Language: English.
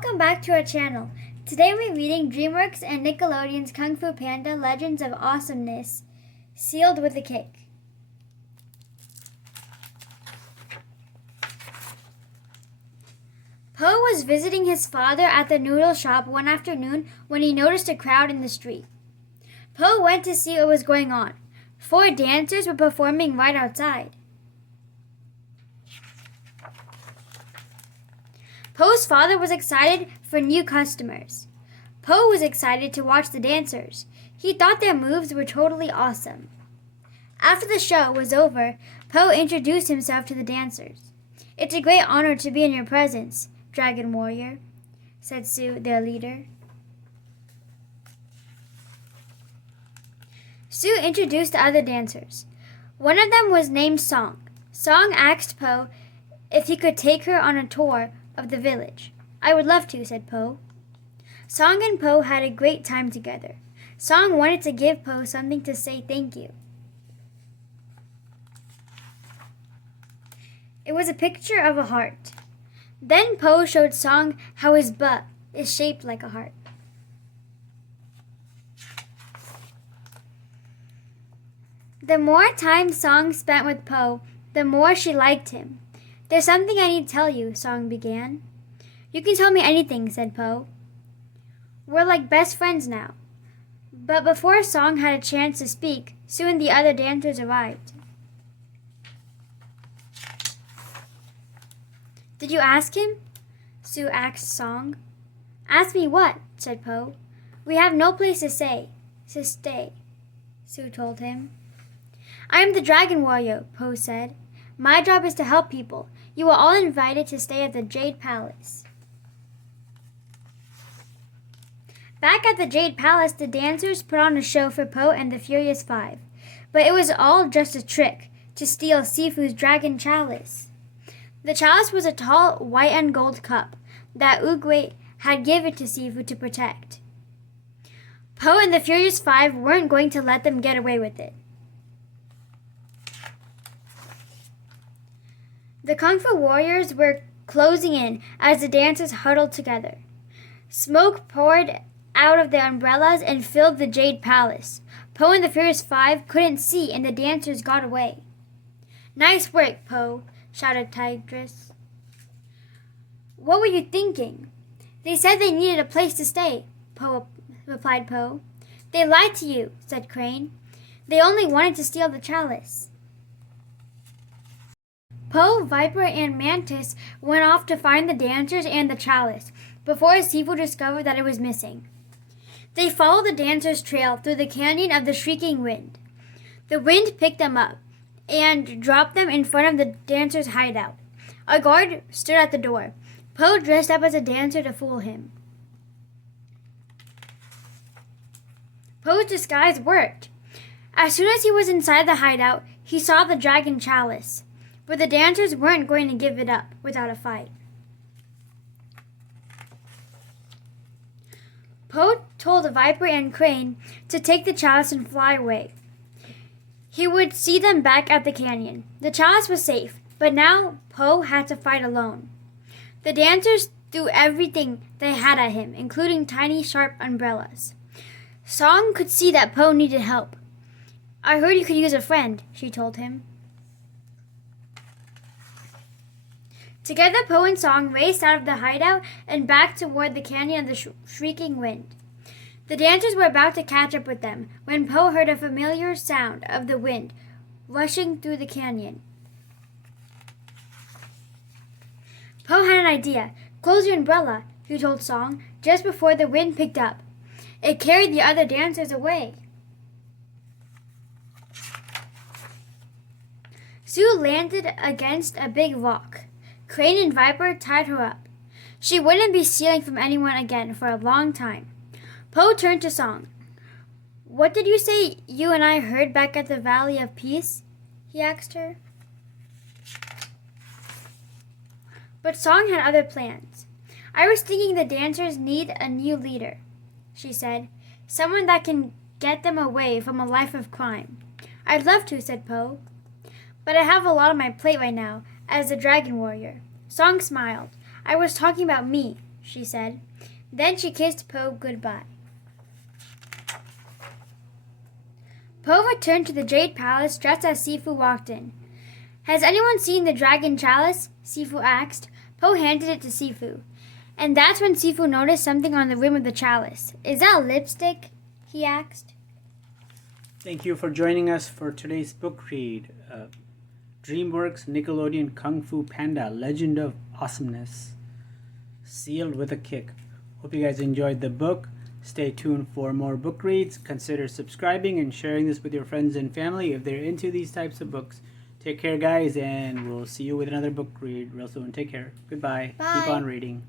Welcome back to our channel. Today we're reading DreamWorks and Nickelodeon's Kung Fu Panda Legends of Awesomeness, Sealed with a Kick. Po was visiting his father at the noodle shop one afternoon when he noticed a crowd in the street. Po went to see what was going on. 4 dancers were performing right outside. Po's father was excited for new customers. Po was excited to watch the dancers. He thought their moves were totally awesome. After the show was over, Po introduced himself to the dancers. "It's a great honor to be in your presence, Dragon Warrior," said Sue, their leader. Sue introduced the other dancers. One of them was named Song. Song asked Po if he could take her on a tour of the village. "I would love to," said Po. Song and Po had a great time together. Song wanted to give Po something to say thank you. It was a picture of a heart. Then Po showed Song how his butt is shaped like a heart. The more time Song spent with Po, the more she liked him. "There's something I need to tell you," Song began. "You can tell me anything," said Po. "We're like best friends now." But before Song had a chance to speak, Sue and the other dancers arrived. "Did you ask him?" Sue asked Song. "Ask me what?" said Po. "We have no place to stay," Sue told him. "I am the Dragon Warrior," Po said. "My job is to help people. You are all invited to stay at the Jade Palace." Back at the Jade Palace, the dancers put on a show for Po and the Furious Five. But it was all just a trick to steal Shifu's dragon chalice. The chalice was a tall white and gold cup that Oogway had given to Shifu to protect. Po and the Furious Five weren't going to let them get away with it. The Kung Fu warriors were closing in as the dancers huddled together. Smoke poured out of their umbrellas and filled the Jade Palace. Po and the Furious Five couldn't see and the dancers got away. "Nice work, Po," shouted Tigress. "What were you thinking?" "They said they needed a place to stay," replied Po. "They lied to you," said Crane. "They only wanted to steal the chalice." Po, Viper, and Mantis went off to find the dancers and the chalice before Shifu discovered that it was missing. They followed the dancers' trail through the canyon of the Shrieking Wind. The wind picked them up and dropped them in front of the dancers' hideout. A guard stood at the door. Po dressed up as a dancer to fool him. Po's disguise worked. As soon as he was inside the hideout, he saw the dragon chalice. But the dancers weren't going to give it up without a fight. Po told Viper and Crane to take the chalice and fly away. He would see them back at the canyon. The chalice was safe, but now Po had to fight alone. The dancers threw everything they had at him, including tiny, sharp umbrellas. Song could see that Po needed help. "I heard you could use a friend," she told him. Together, Po and Song raced out of the hideout and back toward the canyon of the Shrieking Wind. The dancers were about to catch up with them when Po heard a familiar sound of the wind rushing through the canyon. Po had an idea. "Close your umbrella," he told Song just before the wind picked up. It carried the other dancers away. Sue landed against a big rock. Crane and Viper tied her up. She wouldn't be stealing from anyone again for a long time. Po turned to Song. "What did you say you and I heard back at the Valley of Peace?" he asked her. But Song had other plans. "I was thinking the dancers need a new leader," she said. "Someone that can get them away from a life of crime." "I'd love to," said Po. "But I have a lot on my plate right now as the Dragon Warrior." Song smiled. "I was talking about me," she said. Then she kissed Po goodbye. Po returned to the Jade Palace just as Shifu walked in. Has anyone seen the dragon chalice? Shifu asked. Po handed it to Shifu. And that's when Shifu noticed something on the rim of the chalice. Is that lipstick? He asked. Thank you for joining us for today's book read. DreamWorks Nickelodeon Kung Fu Panda, Legend of Awesomeness. Sealed with a kick. Hope you guys enjoyed the book. Stay tuned for more book reads. Consider subscribing and sharing this with your friends and family if they're into these types of books. Take care, guys, and we'll see you with another book read real soon. Take care. Goodbye. Bye. Keep on reading.